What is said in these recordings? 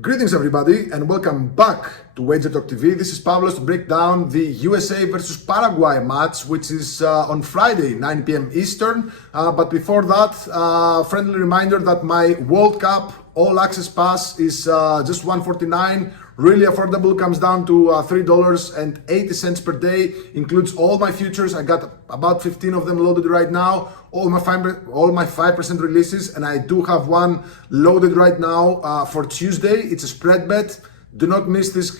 Greetings everybody and welcome back to Wager Talk TV. This is Pavlos to break down the USA versus Paraguay match, which is on Friday, 9 p.m. Eastern. But before that, friendly reminder that my World Cup All Access Pass is just $149. Really affordable, comes down to $3.80 per day, includes all my futures. I got about 15 of them loaded right now, all my 5% releases, and I do have one loaded right now for Tuesday. It's a spread bet. Do not miss this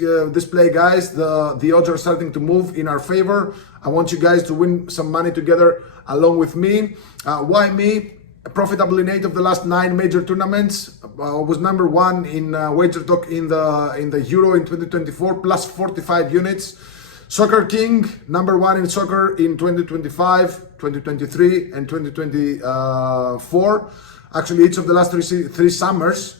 play, guys. The odds are starting to move in our favor. I want you guys to win some money together along with me. Why me? Profitable in 8 of the last 9 major tournaments. Was number 1 in Wager Talk in the Euro in 2024, plus 45 units. Soccer King, number 1 in soccer in 2025, 2023, and 2024. Actually, each of the last three summers,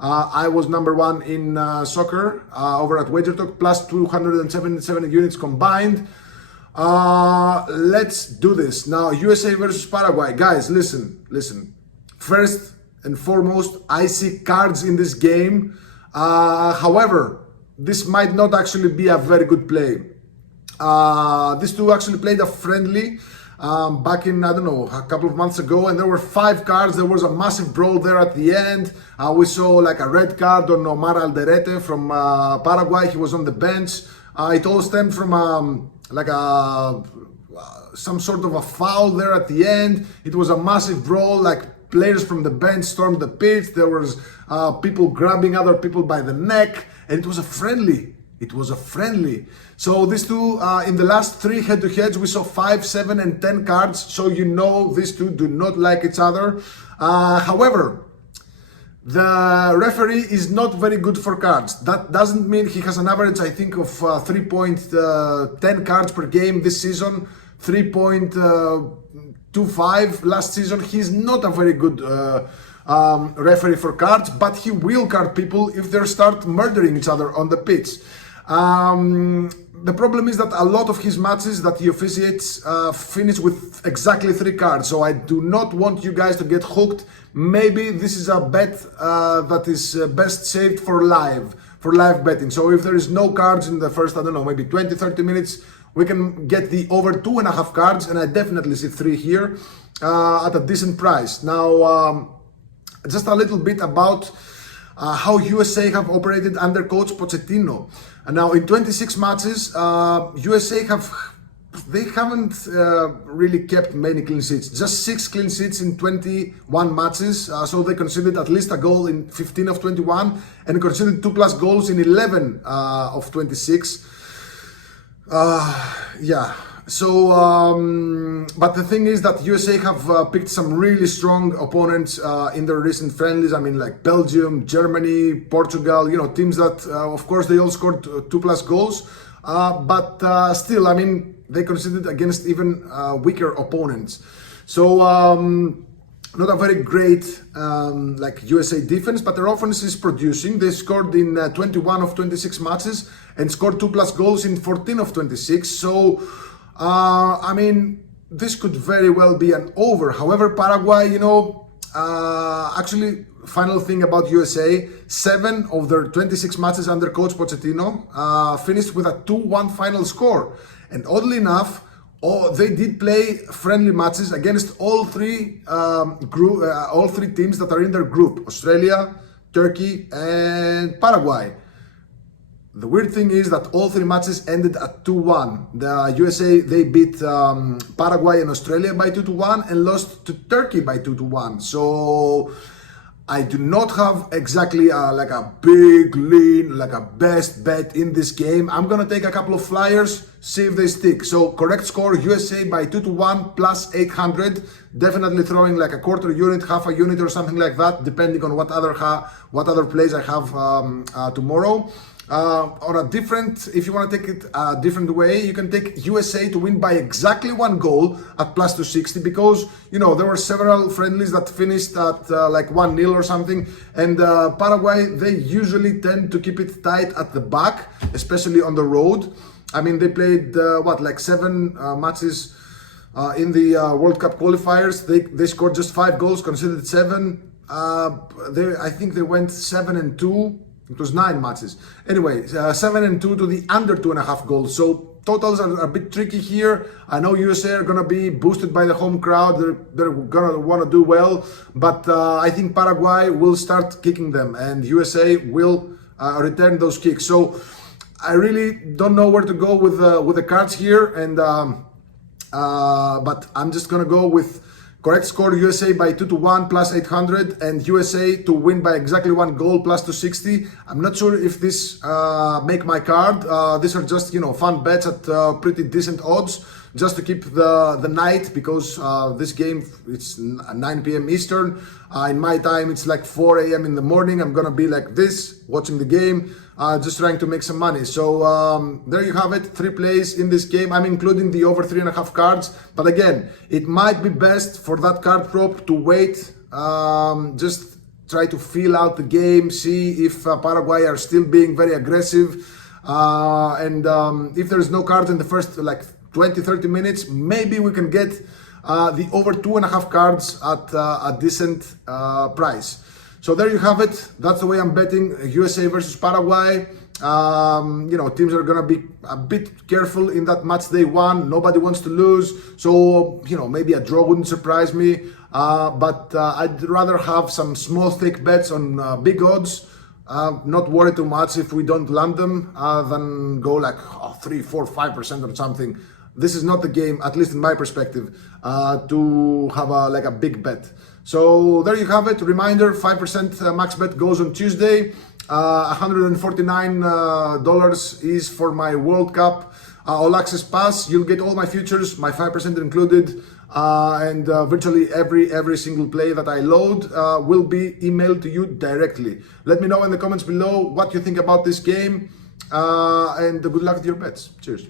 I was number 1 in soccer over at Wager Talk, plus 277 units combined. Let's do this now. USA versus Paraguay, guys. Listen. First and foremost, I see cards in this game. However, this might not actually be a very good play. These two actually played a friendly back in, I don't know, a couple of months ago, and there were 5 cards. There was a massive brawl there at the end. We saw like a red card on Omar Alderete from Paraguay. He was on the bench. It all stemmed from some sort of a foul there at the end. It was a massive brawl, like players from the bench stormed the pitch. There was people grabbing other people by the neck, and it was a friendly. So these two, in the last 3 head-to-heads, we saw 5, 7, and 10 cards. So you know these two do not like each other. However, the referee is not very good for cards. That doesn't mean he has an average, I think, of 3.10 cards per game this season, 3.25 last season. He's not a very good referee for cards, but he will card people if they start murdering each other on the pitch. The problem is that a lot of his matches that he officiates finish with exactly 3 cards. So I do not want you guys to get hooked. Maybe this is a bet that is best saved for live betting. So if there is no cards in the first, I don't know, maybe 20-30 minutes, we can get the over 2.5 cards, and I definitely see 3 here at a decent price. Now, just a little bit about how USA have operated under coach Pochettino. And now in 26 matches, USA haven't really kept many clean sheets. Just 6 clean sheets in 21 matches. So they conceded at least a goal in 15 of 21 and conceded 2+ goals in 11 of 26. So, but the thing is that USA have picked some really strong opponents in their recent friendlies. I mean, like Belgium, Germany, Portugal, teams that, of course, they all scored 2+ goals. But still, I mean, they conceded against even weaker opponents. So, not a very great USA defense, but their offense is producing. They scored in 21 of 26 matches and scored 2+ goals in 14 of 26. So, I mean, this could very well be an over. However, Paraguay, actually, final thing about USA, 7 of their 26 matches under coach Pochettino finished with a 2-1 final score. And oddly enough, they did play friendly matches against all three teams that are in their group: Australia, Turkey, and Paraguay. The weird thing is that all 3 matches ended at 2-1. The USA, they beat Paraguay and Australia by 2-1 and lost to Turkey by 2-1. So I do not have exactly like a big lean, like a best bet in this game. I'm gonna take a couple of flyers, see if they stick. So correct score, USA by 2-1 plus 800. Definitely throwing like a quarter unit, half a unit, or something like that, depending on what other plays I have tomorrow. Or a different, if you want to take it a different way, you can take USA to win by exactly 1 goal at plus 260, because there were several friendlies that finished at like 1-0 or something, and Paraguay, they usually tend to keep it tight at the back, especially on the road. I mean, they played 7 matches in the World Cup qualifiers. They scored just 5 goals, conceded 7. I think they went 7-2. It was 9 matches. Anyway, 7-2 to the under 2.5 goals. So totals are a bit tricky here. I know USA are gonna be boosted by the home crowd. They're gonna want to do well, but I think Paraguay will start kicking them, and USA will return those kicks. So I really don't know where to go with the cards here, and but I'm just gonna go with correct score USA by 2-1 plus 800, and USA to win by exactly 1 goal plus 260. I'm not sure if this make my card. These are just, you know, fun bets at pretty decent odds, just to keep the night, because this game, it's 9 p.m. Eastern. In my time, it's like 4 a.m. in the morning. I'm gonna be like this, watching the game, just trying to make some money. So there you have it, 3 plays in this game. I'm including the over 3.5 cards, but again, it might be best for that card prop to wait, just try to feel out the game, see if Paraguay are still being very aggressive, and if there's no card in the first like 20-30 minutes, maybe we can get the over 2.5 cards at a decent price. So there you have it. That's the way I'm betting USA versus Paraguay. You know, teams are gonna be a bit careful in that match day one. Nobody wants to lose, so you know, maybe a draw wouldn't surprise me. But I'd rather have some small stake bets on big odds. Not worry too much if we don't land them, than go like 3, 4, 5% or something. This is not the game, at least in my perspective, to have like a big bet. So there you have it. Reminder, 5% max bet goes on Tuesday. $149 is for my World Cup All Access Pass. You'll get all my futures, my 5% included, and virtually every single play that I load will be emailed to you directly. Let me know in the comments below what you think about this game, and good luck with your bets. Cheers.